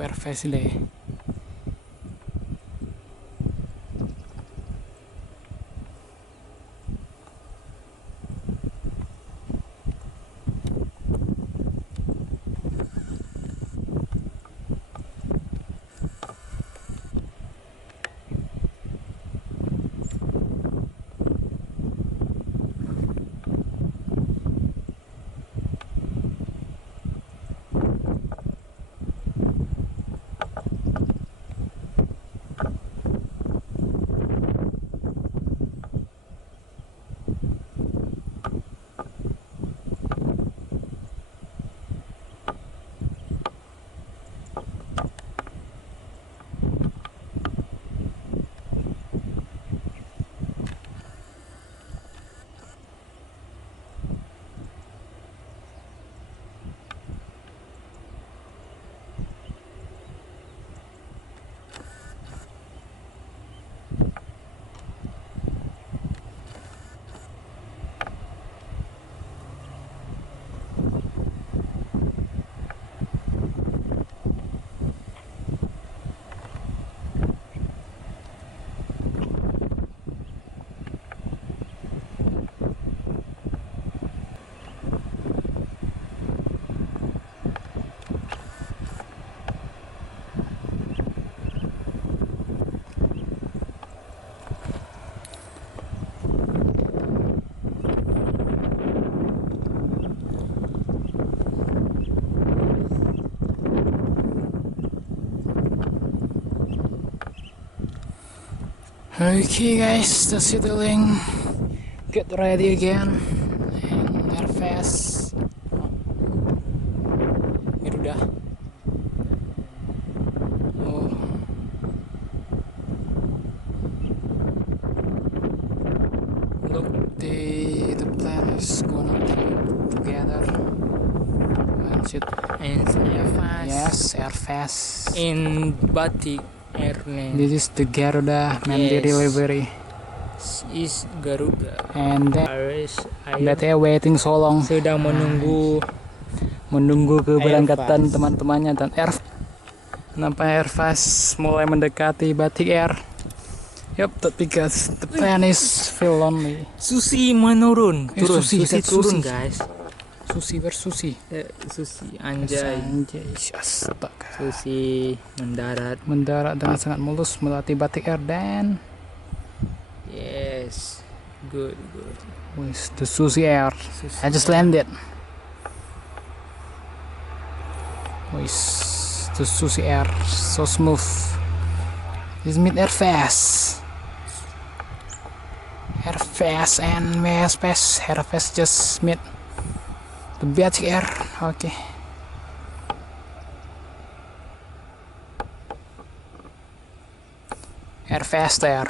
Airfest deh. Okay guys, the Citylink, get ready again, and Airfest. Itu udah. Oh. Look, the plan is gonna come together. And Airfest. Yes, Airfest. In Batik Airline. This is the Garuda Mandiri delivery. Is Garuda. And then Ayo BTW waiting so long. sedang menunggu keberangkatan Airfast. teman-temannya dan nampak Airfast mulai mendekati Batik Air. Yup, because the plan is feel lonely. Susi menurun. Turun. Susi, Susi that's turun Susi. guys. Susi versusi. Susi anjay. Astaga. Susi Mendarat dengan sangat mulus melewati Batik Air dan yes, good. with the Susi Air. Susi I just landed. With the Susi Air, so smooth. This meet Airfest. Airfest and Airfest just meet the Batik Air. Okay. Airfest Air.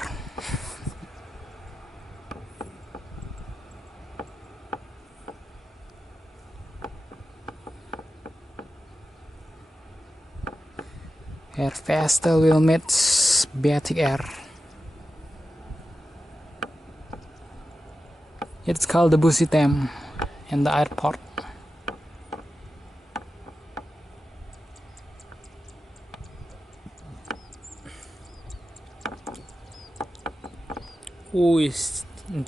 Airfest will meet Batik Air. It's called the Busitem in the airport.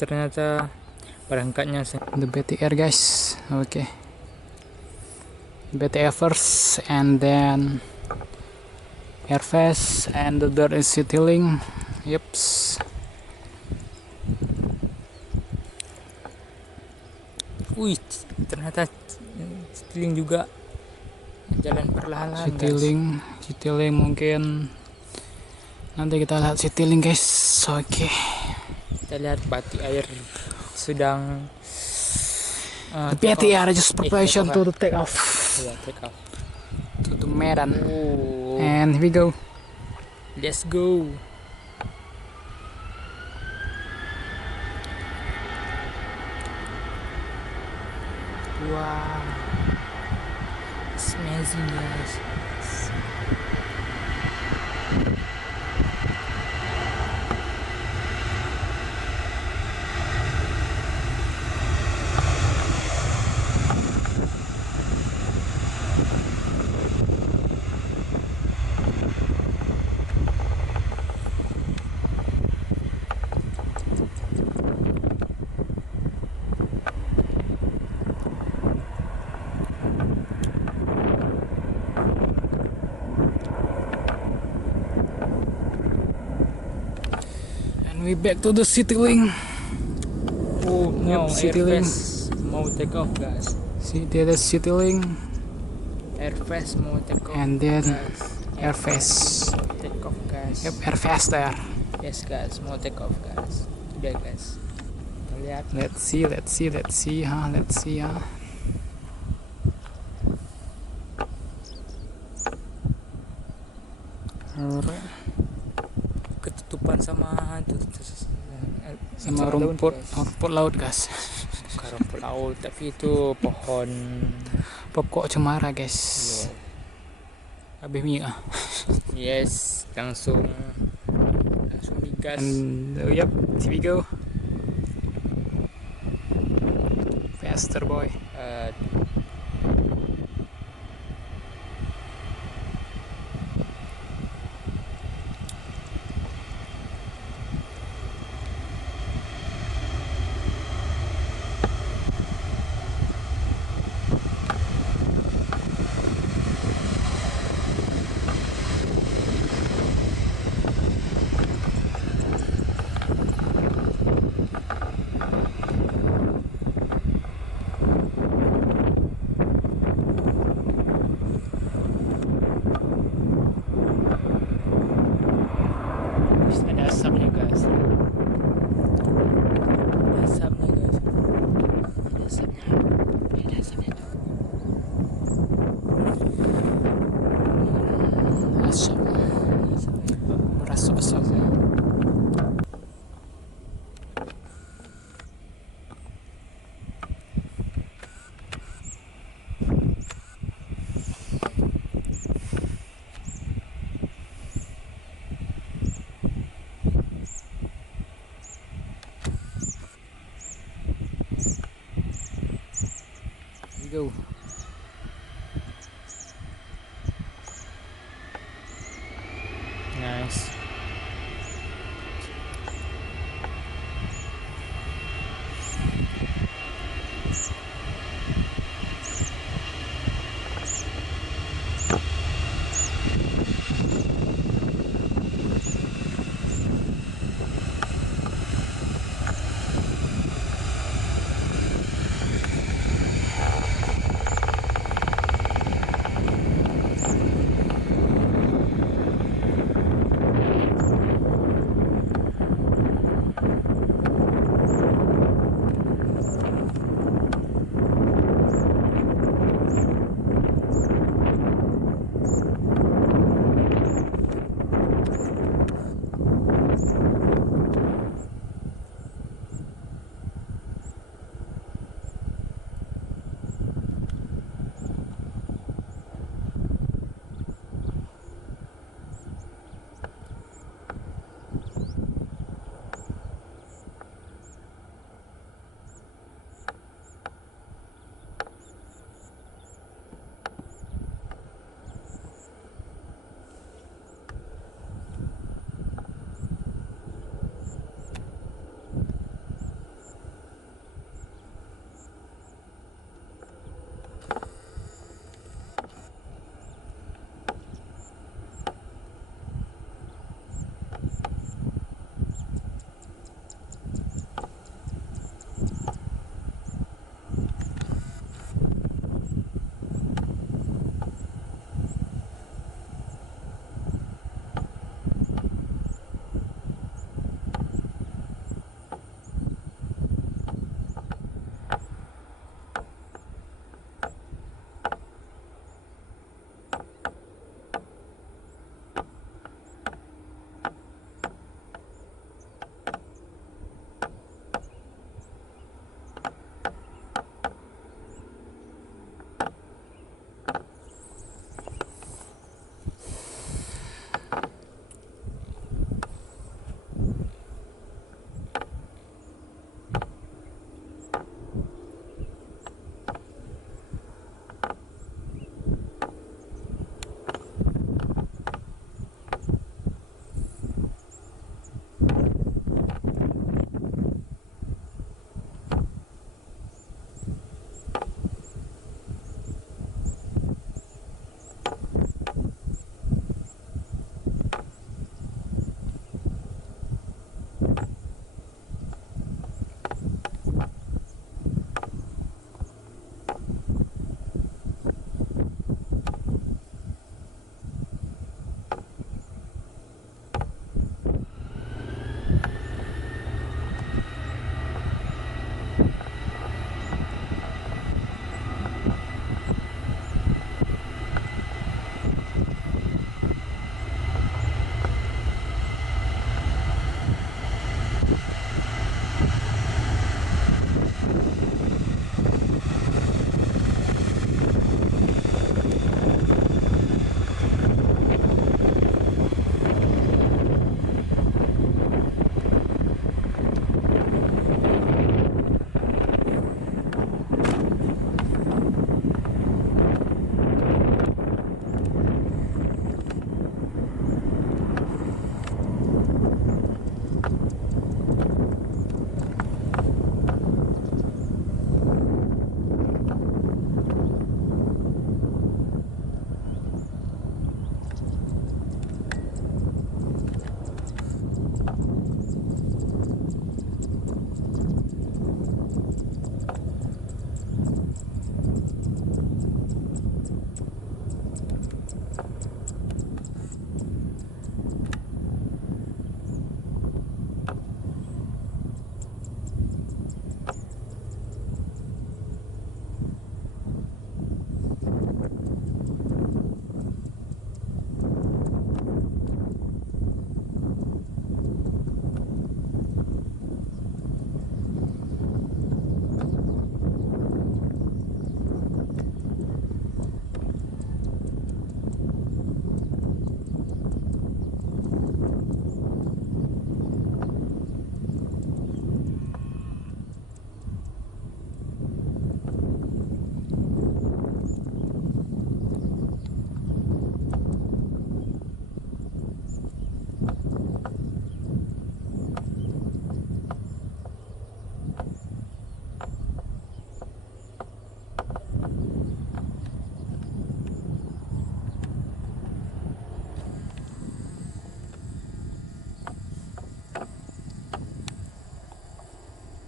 Ternyata berangkatnya The Batik Air guys. Okay. Batik Air first and then Airfest and the third is Citylink. Yups. Ternyata Citylink juga jalan perlahan-lahan. Citylink mungkin nanti kita lihat Citylink guys. Oke. Kita lihat Batik Air sedang The Batik Air just preparation to the take off to the Medan. And here we go. Let's go. Wow, it's amazing guys. We back to the Citylink. Oh no, Yep, Citylink. Airfast mau take off guys. See, there's Citylink, Airfast mau take off. and then guys. Airfast. Mau take off guys. Yep, Airfast there. Yes guys, mau take off guys. Udah guys. Kita lihat. Let's see, let's see, huh? Alright. Ketutupan sama Sama daun, rumput, guys. rumput laut guys. Bukan rumput laut, tapi itu pohon. Pokok cemara guys. Yo. Habis minyak. Yes, langsung digas. And yep, here we go. Faster boy. Ada asapnya guys. Ada asapnya guys. Ada asapnya. Ada asapnya tuh. Asap. Merasuk asap. Here we go.